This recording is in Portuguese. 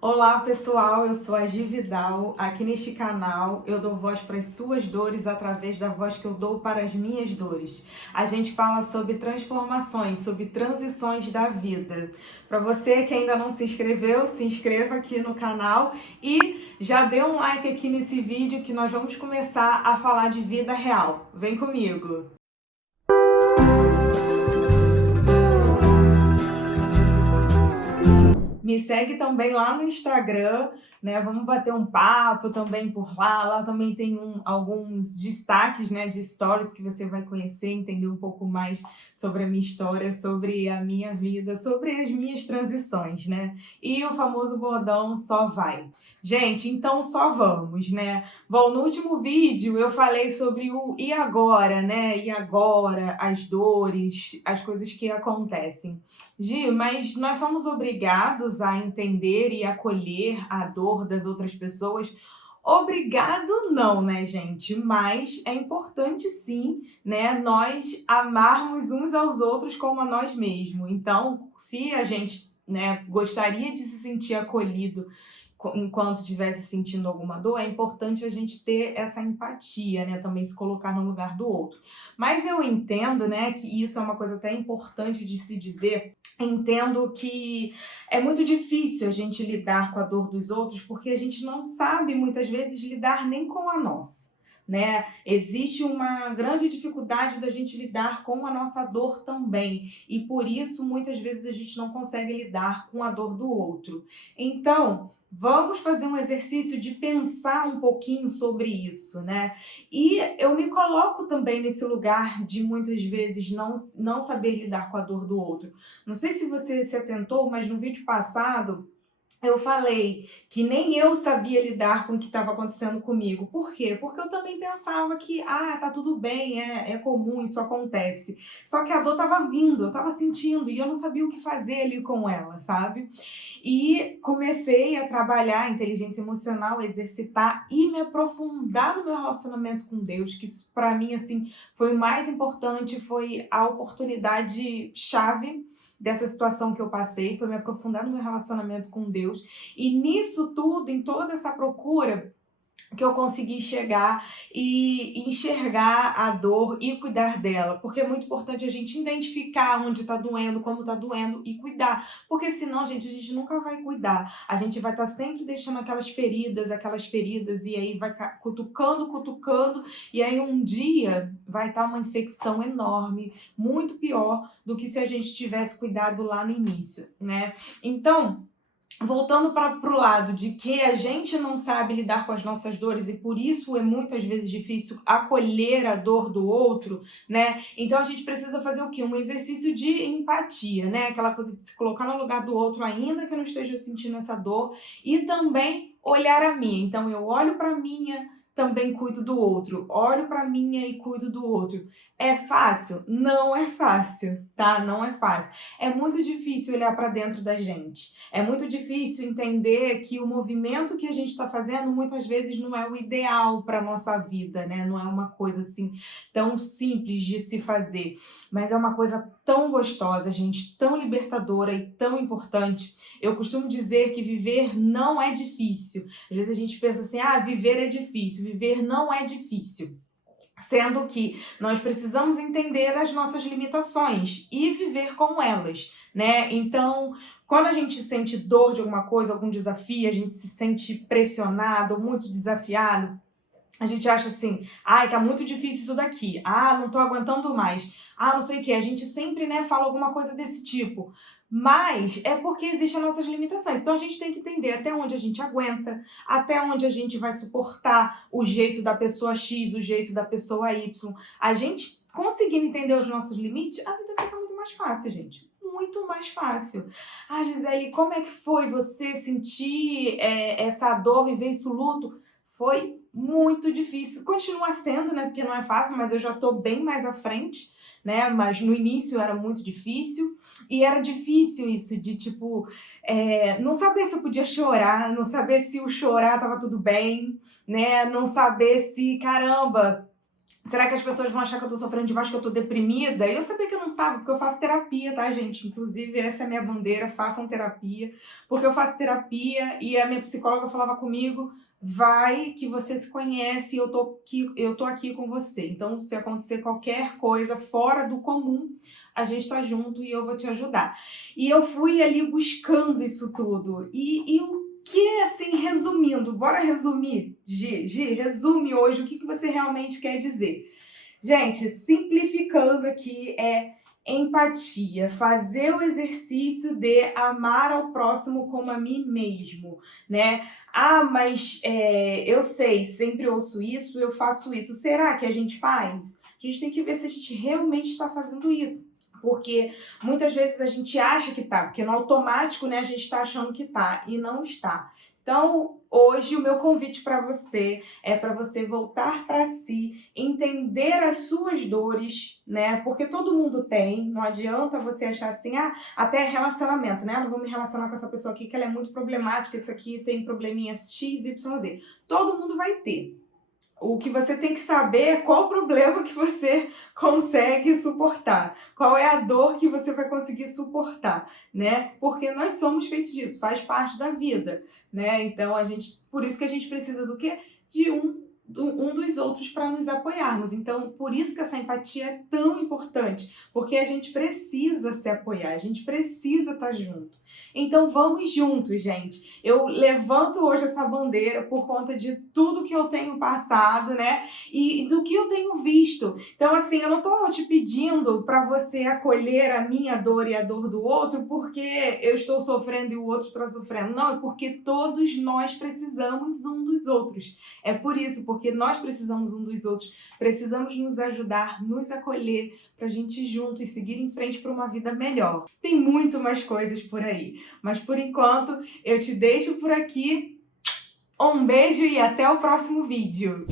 Olá pessoal, eu sou a Gi Vidal. Aqui neste canal eu dou voz para as suas dores através da voz que eu dou para as minhas dores. A gente fala sobre transformações, sobre transições da vida. Para você que ainda não se inscreveu, se inscreva aqui no canal e já dê um like aqui nesse vídeo que nós vamos começar a falar de vida real. Vem comigo! Me segue também lá no Instagram, né? Vamos bater um papo também por lá. Lá também tem alguns destaques, né, de stories que você vai conhecer, entender um pouco mais sobre a minha história, sobre a minha vida, sobre as minhas transições, né? E o famoso bordão só vai. Gente, então só vamos, né? Bom, no último vídeo eu falei sobre o e agora, né? E agora, as dores, as coisas que acontecem. Gi, mas nós somos obrigados a entender e acolher a dor das outras pessoas? Obrigado não, né, gente? Mas é importante sim, né, nós amarmos uns aos outros como a nós mesmos. Então, se a gente, né, gostaria de se sentir acolhido enquanto estivesse sentindo alguma dor, é importante a gente ter essa empatia, né? Também se colocar no lugar do outro. Mas eu entendo, né, que isso é uma coisa até importante de se dizer. Entendo que é muito difícil a gente lidar com a dor dos outros porque a gente não sabe muitas vezes lidar nem com a nossa. Né? Existe uma grande dificuldade da gente lidar com a nossa dor também, e por isso muitas vezes a gente não consegue lidar com a dor do outro. Então, vamos fazer um exercício de pensar um pouquinho sobre isso, né? E eu me coloco também nesse lugar de muitas vezes não saber lidar com a dor do outro. Não sei se você se atentou, mas no vídeo passado eu falei que nem eu sabia lidar com o que estava acontecendo comigo. Por quê? Porque eu também pensava que, tá tudo bem, é comum, isso acontece. Só que a dor estava vindo, eu estava sentindo e eu não sabia o que fazer ali com ela, sabe? E comecei a trabalhar a inteligência emocional, exercitar e me aprofundar no meu relacionamento com Deus, que isso para mim assim foi o mais importante, foi a oportunidade chave dessa situação que eu passei, foi me aprofundar no meu relacionamento com Deus. E nisso tudo, em toda essa procura, que eu consegui chegar e enxergar a dor e cuidar dela, porque é muito importante a gente identificar onde está doendo, como está doendo e cuidar, porque senão, gente, a gente nunca vai cuidar, a gente vai estar sempre deixando aquelas feridas e aí vai cutucando, cutucando, e aí um dia vai estar uma infecção enorme, muito pior do que se a gente tivesse cuidado lá no início, né? Então, voltando para o lado de que a gente não sabe lidar com as nossas dores e por isso é muitas vezes difícil acolher a dor do outro, né? Então a gente precisa fazer o quê? Um exercício de empatia, né? Aquela coisa de se colocar no lugar do outro, ainda que eu não esteja sentindo essa dor, e também olhar a minha. Então eu olho para a minha, também cuido do outro. Olho para a minha e cuido do outro. É fácil? Não é fácil, tá? Não é fácil. É muito difícil olhar para dentro da gente. É muito difícil entender que o movimento que a gente está fazendo muitas vezes não é o ideal para a nossa vida, né? Não é uma coisa assim tão simples de se fazer, mas é uma coisa tão gostosa, gente, tão libertadora e tão importante. Eu costumo dizer que viver não é difícil. Às vezes a gente pensa assim, viver é difícil. Viver não é difícil. Sendo que nós precisamos entender as nossas limitações e viver com elas, né? Então, quando a gente sente dor de alguma coisa, algum desafio, a gente se sente pressionado, muito desafiado, a gente acha assim, tá muito difícil isso daqui, não tô aguentando mais, não sei o que, a gente sempre, né, fala alguma coisa desse tipo, mas é porque existem as nossas limitações, então a gente tem que entender até onde a gente aguenta, até onde a gente vai suportar o jeito da pessoa X, o jeito da pessoa Y, a gente conseguindo entender os nossos limites, a vida fica muito mais fácil, gente. Muito mais fácil. Gisele, como é que foi você sentir essa dor, viver esse luto? Foi muito difícil. Continua sendo, né? Porque não é fácil, mas eu já tô bem mais à frente, né? Mas no início era muito difícil. E era difícil isso de, tipo, não saber se eu podia chorar, não saber se o chorar tava tudo bem, né? Não saber se, caramba, Será que as pessoas vão achar que eu tô sofrendo demais, que eu tô deprimida? E eu sabia que eu não tava, porque eu faço terapia, tá, gente? Inclusive, essa é a minha bandeira, façam terapia. Porque eu faço terapia e a minha psicóloga falava comigo, vai que você se conhece, eu tô aqui com você. Então, se acontecer qualquer coisa fora do comum, a gente tá junto e eu vou te ajudar. E eu fui ali buscando isso tudo. E o que, assim, resumindo, bora resumir, Gi, resume hoje o que você realmente quer dizer. Gente, simplificando aqui é empatia, fazer o exercício de amar ao próximo como a mim mesmo, né? Ah, mas eu sei, sempre ouço isso, eu faço isso. Será que a gente faz? A gente tem que ver se a gente realmente está fazendo isso. Porque muitas vezes a gente acha que tá, porque no automático, né, a gente está achando que tá e não está. Então, hoje o meu convite para você é para você voltar para si, entender as suas dores, né? Porque todo mundo tem, não adianta você achar assim, ah, até relacionamento, né? Eu não vou me relacionar com essa pessoa aqui que ela é muito problemática, isso aqui tem probleminha X, Y, Z. Todo mundo vai ter. O que você tem que saber é qual o problema que você consegue suportar, qual é a dor que você vai conseguir suportar, né? Porque nós somos feitos disso, faz parte da vida, né? Então por isso que a gente precisa do quê? De um dos outros para nos apoiarmos. Então, por isso que essa empatia é tão importante, porque a gente precisa se apoiar, a gente precisa estar junto. Então, vamos juntos, gente. Eu levanto hoje essa bandeira por conta de tudo que eu tenho passado, né? E do que eu tenho visto. Então, assim, eu não tô te pedindo para você acolher a minha dor e a dor do outro porque eu estou sofrendo e o outro está sofrendo. Não, é porque todos nós precisamos um dos outros. É por isso, porque nós precisamos um dos outros. Precisamos nos ajudar, nos acolher, para a gente junto e seguir em frente para uma vida melhor. Tem muito mais coisas por aí. Mas por enquanto, eu te deixo por aqui. Um beijo e até o próximo vídeo.